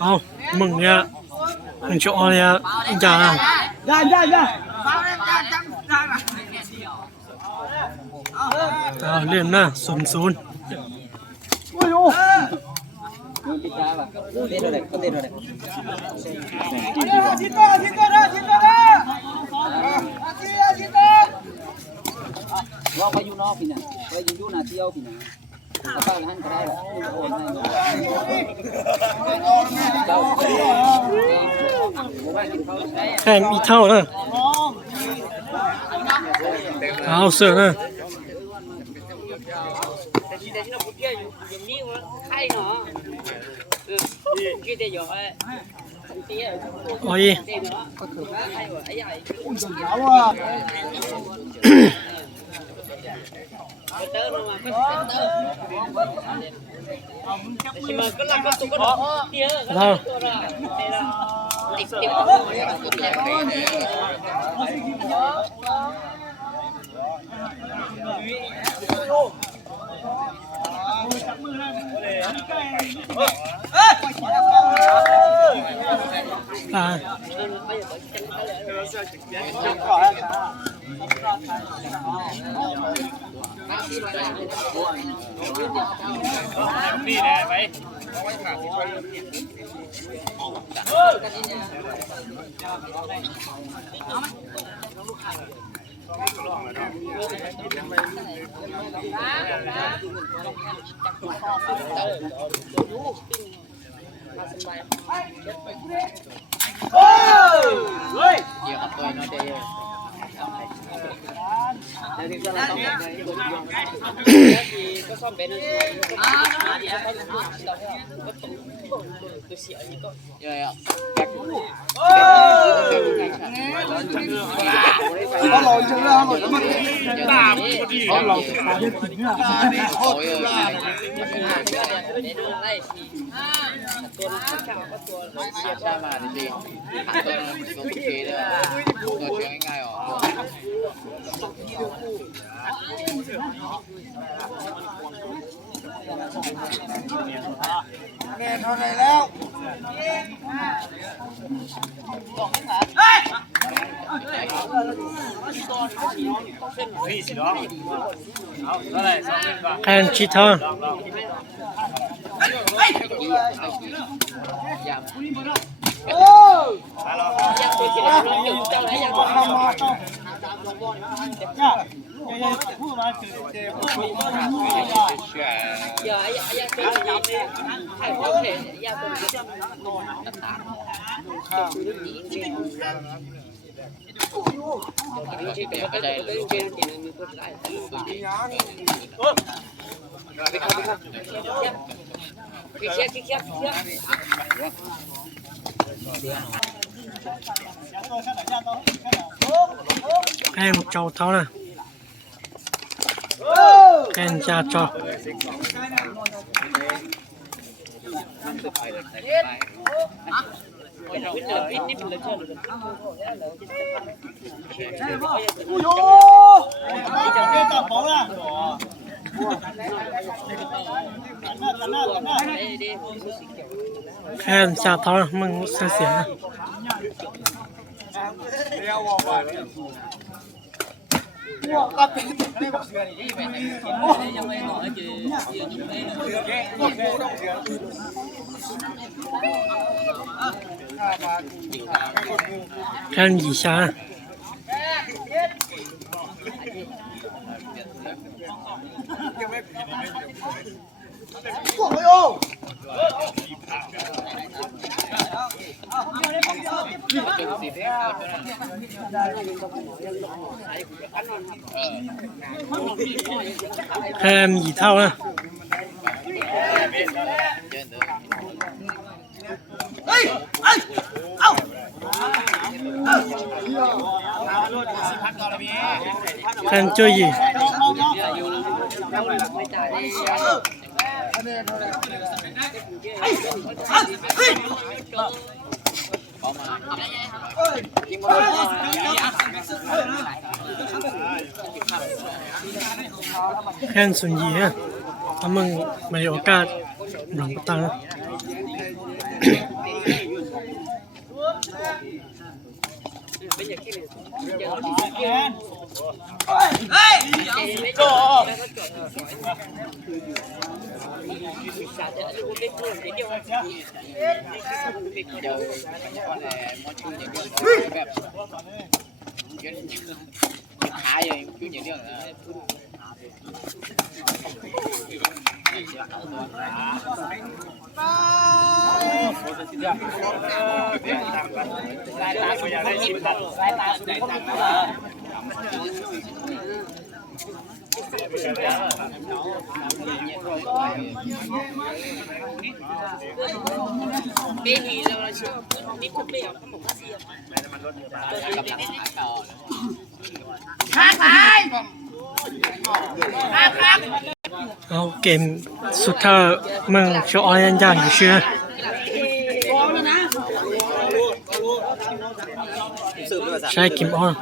เอามึงเนี่ยมึงจะเอาเนี่ยจ่าเล่นนะ0-0ว่าไปอยู่นอกพี่น่ะไปอยู่นาเที่ยวพี่น่ะถ้าไปหันก็ได้แหละโอนให้ แข่งอีเท่านะเอาเสือนะโอ้ยนี่แหละไปเดี๋ยวกับตัวน้อยเดียวแล้วนี่ก็เราต้องก็ซ่อมเป็นเขาลอยจังเลยเขาลอยแล้วมันตามเขาลอยเขาเสียบได้มาจริงๆตัวนั้นตัวเคเลยตัวเชียงง่ายๆออกแน่เท่าไรแล้วแข่งชีทองแข่งเจ้าเท่านะแข่งจ่าจอแข่งจ่าเท่านะมึงเสียนะแข่งหยีชาแข่งหยีเท่านะแข่งเจ้าหยีแข่งสุนยีฮะถ้ามึงไม่โอกาสหลงตัง เดี๋ยวก็แต่มอชูอย่างเดียวแบบยืนขาอย่างชูอย่างเดียวนะสายตาสุดคนกินสายตาสุดคนกินBabyเราเชื่อนี่คุณไม่เอาขนมเสียบเอาเกมสุดท้ายมึงจะอ้อยยันยันอยู่เชื่อใช่กิมอ้อน